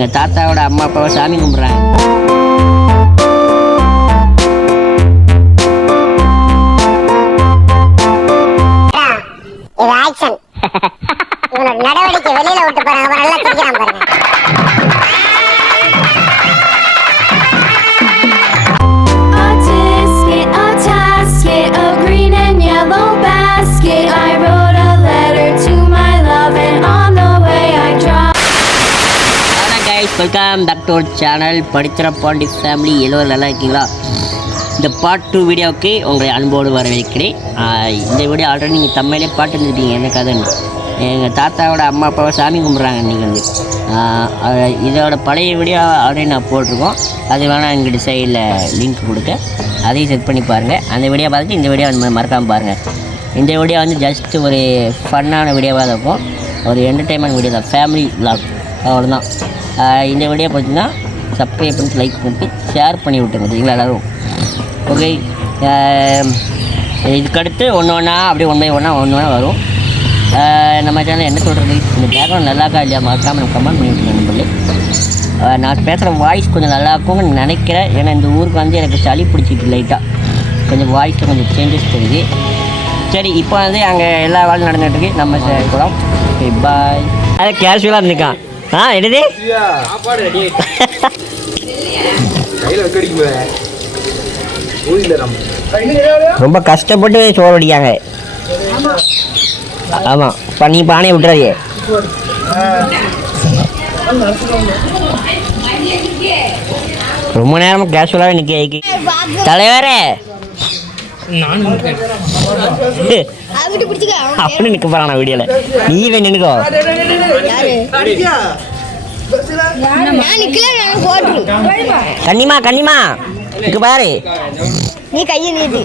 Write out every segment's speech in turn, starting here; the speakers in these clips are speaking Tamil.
எங்கள் தாத்தாவோட அம்மா அப்பாவை சாமி கும்பிட்றாங்க. நடவடிக்கை வெளியில விட்டு பாருங்க, நல்லா சிரிக்கிறான் பாருங்க. Welcome back to our channel படித்திர பாண்டி ஃபேமிலி. எல்லோரும் நல்லா இருக்கீங்களா? இந்த பார்ட் 2 வீடியோவுக்கு உங்களை அன்போடு வரவேற்கிறேன். இந்த வீடியோ ஆல்ரெடி நீங்கள் தமிழே பாட்டு இருந்துருப்பீங்க என்ன கதைன்னு. எங்கள் தாத்தாவோட அம்மா அப்பாவை சாமி கும்பிட்றாங்க இன்றைக்கி வந்து. இதோட பழைய வீடியோ ஆல்ரெடி நான் போட்டிருக்கோம். அது வேணால் எங்கிட்ட சைடில் லிங்க் கொடுக்க, அதையும் செக் பண்ணி பாருங்கள். அந்த வீடியோ பார்த்துட்டு இந்த வீடியோ வந்து மறக்காமல் பாருங்கள். இந்த வீடியோ வந்து ஜஸ்ட் ஒரு ஃபன்னான வீடியோவாக தான் இருக்கும், ஒரு என்டர்டெயின்மெண்ட் வீடியோ தான், ஃபேமிலி விலாக், அவ்வளோதான். இந்த வீடியோ பார்த்தீங்கன்னா சப்ஸ்கிரைப் பண்ணிட்டு லைக் பண்ணிட்டு ஷேர் பண்ணி விட்டுருங்க சரிங்களா எல்லோரும். ஓகே, இதுக்கடுத்து ஒன்று ஒன்றா அப்படியே ஒன் பை ஒன்றா வரும். நம்ம சேனல் என்ன சொல்கிறது, இந்த பேக்ரவுண்ட் நல்லாக்கா இல்லையா மறக்காமல் நம்ம கமெண்ட் பண்ணி விட்டுருங்க நம்பளே. நான் பேசுகிற வாய்ஸ் கொஞ்சம் நல்லா இருக்கும்னு நினைக்கிறேன். ஏன்னா இந்த ஊருக்கு வந்து எனக்கு சளி பிடிச்சிட்டு லைட்டாக கொஞ்சம் வாய்ஸில் கொஞ்சம் சேஞ்சஸ் தெரியுது. சரி, இப்போ வந்து அங்கே எல்லா வேலையும் நடந்துகிட்ருக்கு. நம்ம போகிறோம். Okay bye. அது கேஷுவலாக இருந்துக்கான். என்னது ரொம்ப கஷ்டப்பட்டு சோறு அடிக்காங்க. ஆமாம், பண்ணி பானையை விட்டுறாதே. ரொம்ப நேரமாக கேஷுவலாகவே நிற்க தலைவரே அப்படி நிற்க போறானா வீடியோவில். நீ நின்னுக்கோ. கண்ணிமா இங்க பாரு, நீ கையை நீட்டி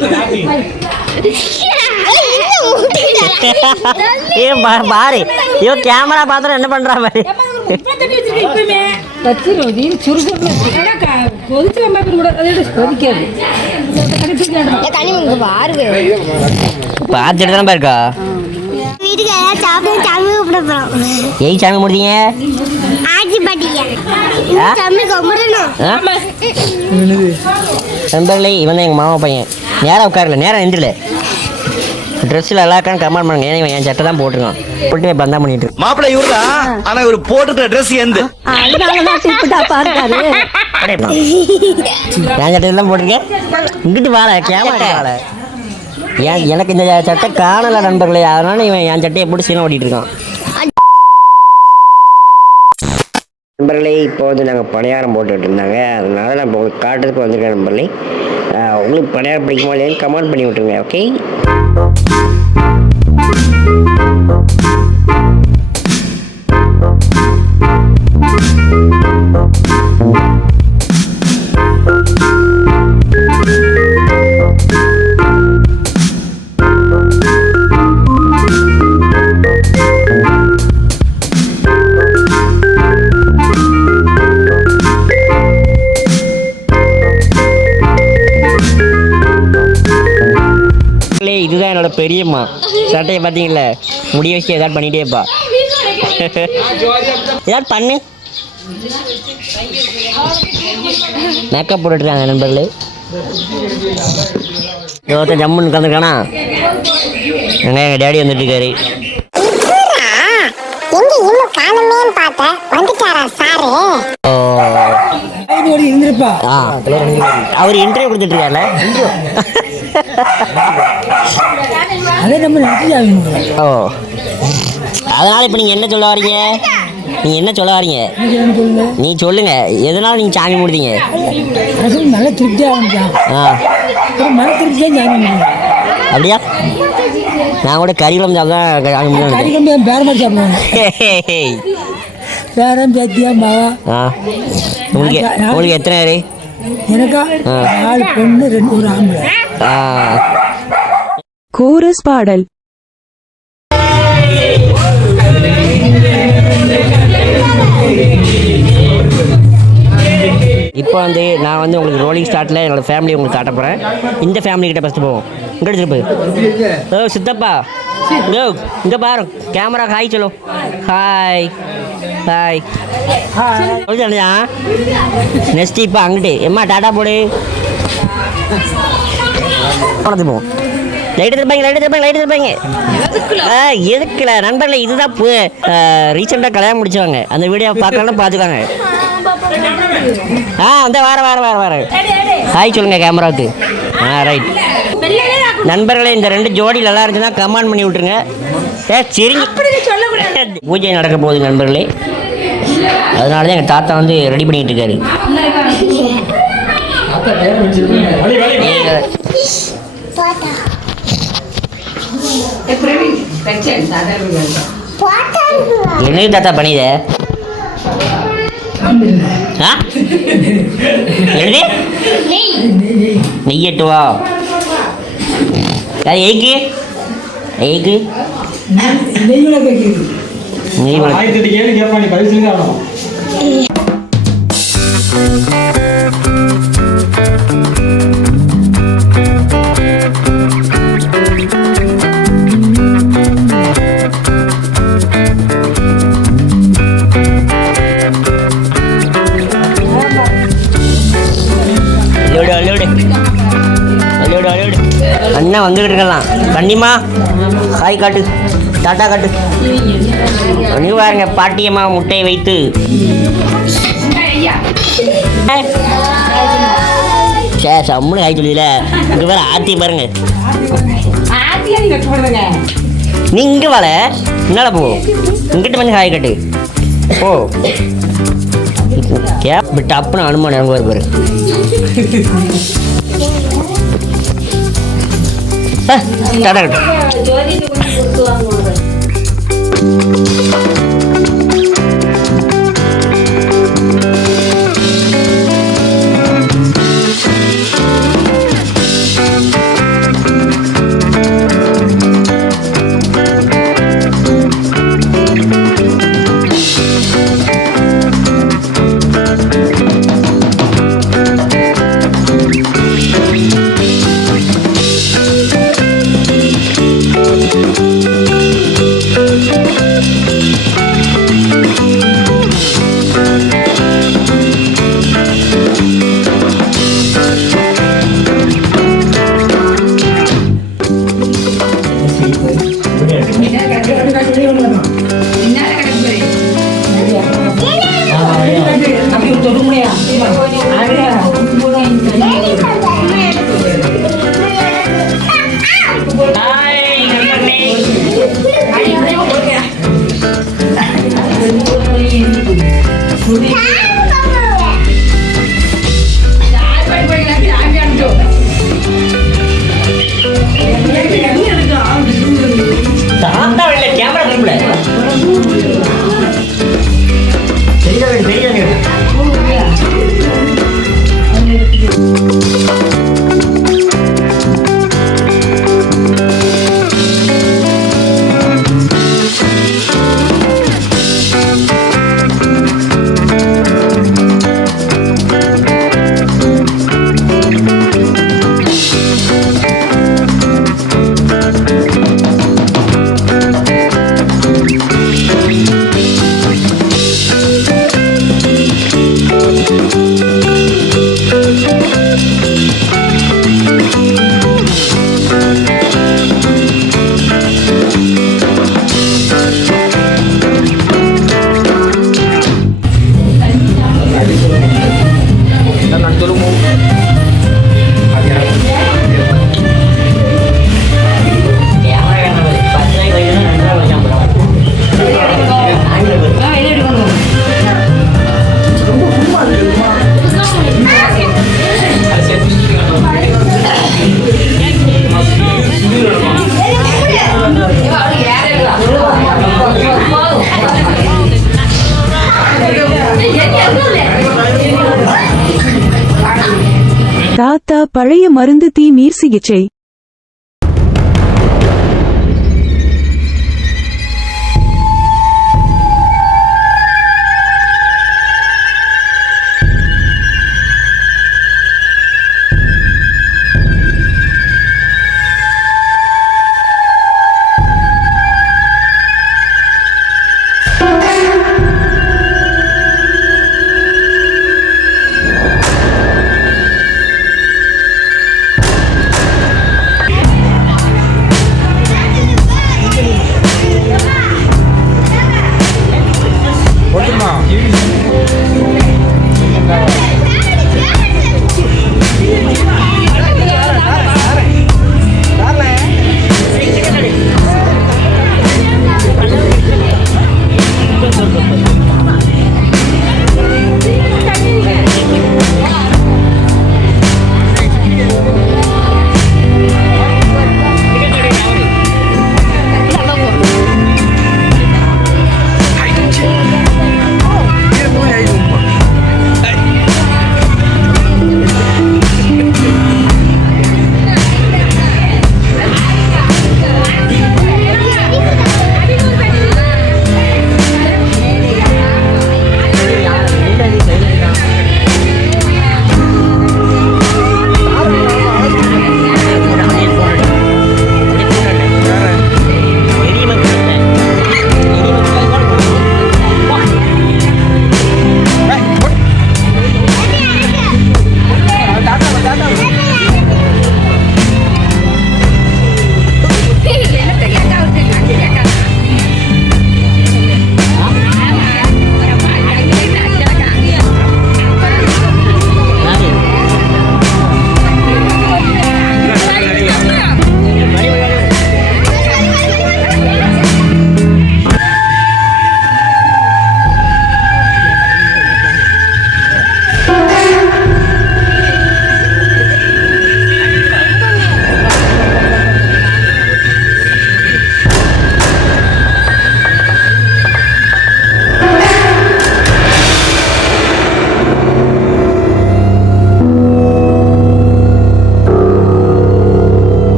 பாரு. ஐயோ கேமரா பாத்திரம் என்ன பண்றா பாரு. பார்த்துட்டு தானே இருக்கா. ஏய் சாமி முடிஞ்சீங்க நண்பர்களே, இவன் தான் எங்கள் மாமா பையன். நேராக உட்காரல, நேராக எந்திரல. ட்ரெஸ்ஸில் நல்லா இருக்கான்னு கமெண்ட் பண்ணுங்க. ஏன்னா இவன் என் சட்டை தான் போட்டுருக்கான். போட்டு பந்தா பண்ணிட்டு மாப்பிள்ளை இவரு தான். ஆனா இவர் போட்டுக்கிற ட்ரெஸ் எந்த என் சட்டை தான் போட்டிருக்கேன். இங்கிட்டு வாழ கேமரா வாழ. எனக்கு இந்த சட்டை காணலை நண்பர்களே, அதனால இவன் என் சட்டையை போட்டு சீனை ஓட்டிகிட்டு இருக்கான். நண்பர்களே, இப்போ வந்து நாங்கள் பணியாரம் போட்டுக்கிட்டு இருந்தாங்க, அதனால நான் இப்போ காட்டுறதுக்கு வந்திருக்கேன். நண்பர்களே, உங்களுக்கு பணியாரம் பிடிக்குமா இல்லையான்னு கமெண்ட் பண்ணி விட்டுருங்க. ஓகே, இதுதான் என்னோட பெரியம்மா. சட்டையை பார்த்தீங்களா, முடிய வச்சு ஏதாவது பண்ணிட்டேப்பா. ஏதாவது பண்ணு. மேக்கப் போட்டுருக்காங்க நண்பர்களே. ஒருத்தன் ஜம்முன்னு உட்காந்துருக்கானா, எங்கள் டேடி வந்துட்டு இருக்காரு. அவர் இன்டர்வியூ கொடுத்துட்டு இருக்காருல. ஓ, அதனால இப்போ நீங்கள் என்ன சொல்ல வரீங்க? நீங்கள் என்ன சொல்ல வரீங்க? நீ சொல்லுங்க, எதனால நீங்கள் சாமி முடிதீங்க? அப்படியா? நான் கூட கறிக்குழம்பு சாப்பிட்டா சாமி முடியும். உங்களுக்கு எத்தனை பேர்? எனக்கா 4 பொண்ணு 1 ஆம்பளை. கோரஸ் பாடல். இப்போ இப்போ வந்து நான் வந்து உங்களுக்கு ரோலிங் ஸ்டார்ட்டில் என்னோடய ஃபேமிலி உங்களுக்கு காட்ட போகிறேன். இந்த ஃபேமிலி கிட்ட ஃபஸ்ட்டு போவோம். இங்கே எடுத்துட்டு போய் ஓ சித்தப்பா ஓ இங்கே பாரு கேமரா ஹாய் சொல்லு. ஹாய் ஹாய் சொல்லியா. நெக்ஸ்ட் இப்போ அங்கிட்டு எம்மா டாட்டா போடு. உனக்கு போவோம். லைட் எடுத்துருப்பாங்க. எதுக்குல நண்பர்களே, இதுதான் ரீசெண்டாக கல்யாணம் முடிச்சவங்க. அந்த வீடியோ பார்க்கலாம் பார்த்துக்காங்க. அந்த வார ஹாய் சொல்லுங்க கேமராவுக்கு. ரைட் நண்பர்களே, இந்த 2 ஜோடி நல்லா இருந்துச்சுன்னா கமெண்ட் பண்ணி விட்ருங்க. சரிங்க பூஜை நடக்க போகுது நண்பர்களே. அதனால தான் எங்கள் தாத்தா வந்து ரெடி பண்ணிகிட்டு இருக்காரு. என்ன தாத்தா பண்ணித எழுதி நெய்யட்டுவா ஏக்கு ஏக்கு நெய் அண்ணா வந்துக்கிட்டு இருக்கலாம். கண்டிமா காய் காட்டு டாட்டா காட்டு. நீ பாருங்க பாட்டியம்மா முட்டையை வைத்து சம்முன்னு காய் சொல்லியில. இங்கே வேற ஆத்தி பாருங்க. நீ இங்கே வாழ என்னால போ. இங்கிட்ட வந்து காய் கட்டு ஓ டப்புன்னு அனுமானம் எனக்கு ஒரு பாரு. டாடா கட்டு. தாத்தா பழைய மருந்து தீ நீர் சிகிச்சை.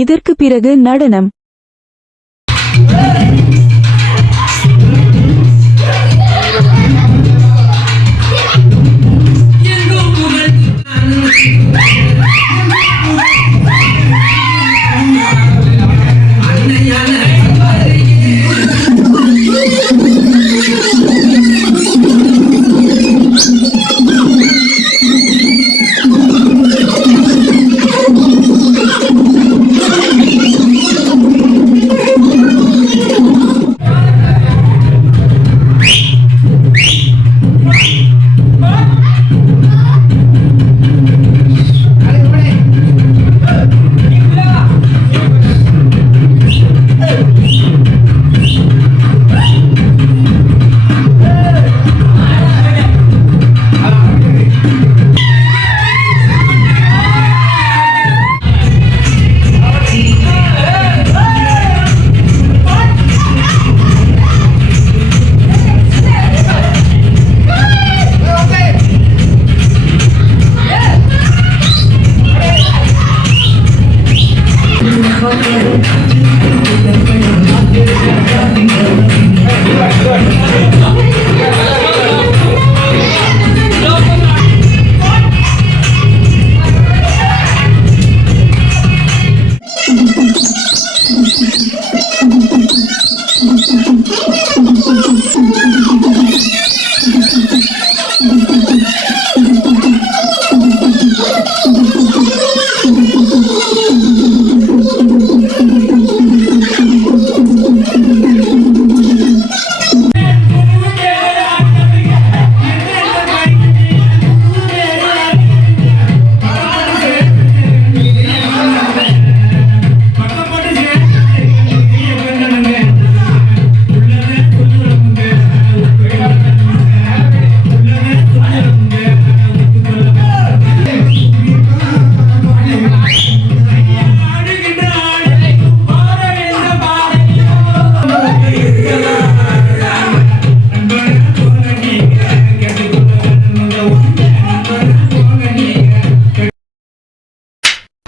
இதற்கு பிறகு நடனம்.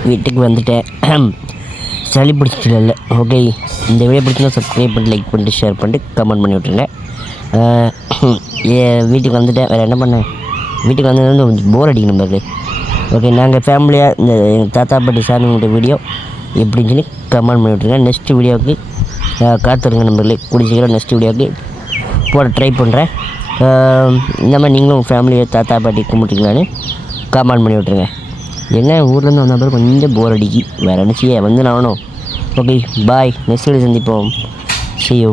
வீட்டுக்கு வந்துட்டேன். சளி பிடிச்சிட்டு. ஓகே, இந்த வீடியோ பிடிச்சிருந்தா சப்ஸ்கிரைப் பண்ணி, லைக் பண்ணிட்டு, ஷேர் பண்ணிட்டு, கமெண்ட் பண்ணி விட்ருங்க. வீட்டுக்கு வந்துட்டேன். வேறு என்ன பண்ணேன்? வீட்டுக்கு வந்தது கொஞ்சம் போர் அடிக்கணும் நம்பருக்கு. ஓகே, நாங்கள் ஃபேமிலியாக இந்த எங்கள் தாத்தா பாட்டி சாமிங்கிட்ட வீடியோ எப்படின்னு சொல்லி கமெண்ட் பண்ணி விட்ருங்க. நெக்ஸ்ட் வீடியோவுக்கு காத்துருங்க நம்பர்களே. கூடிய சீக்கிரம் நெக்ஸ்ட் வீடியோவுக்கு போட ட்ரை பண்ணுறேன். இந்த மாதிரி நீங்களும் உங்கள் ஃபேமிலியை தாத்தா பாட்டி கும்பிட்டுங்களான்னு கமெண்ட் பண்ணி விட்ருங்க. என்ன ஊர்லேருந்து வந்த பிறகு கொஞ்சம் போர் அடிக்கி, வேறு என்ன செய்ய வந்து நான் ஆகணும். ஓகே, பாய். நெக்ஸ்ட் வீடியோ சந்திப்போம். See you.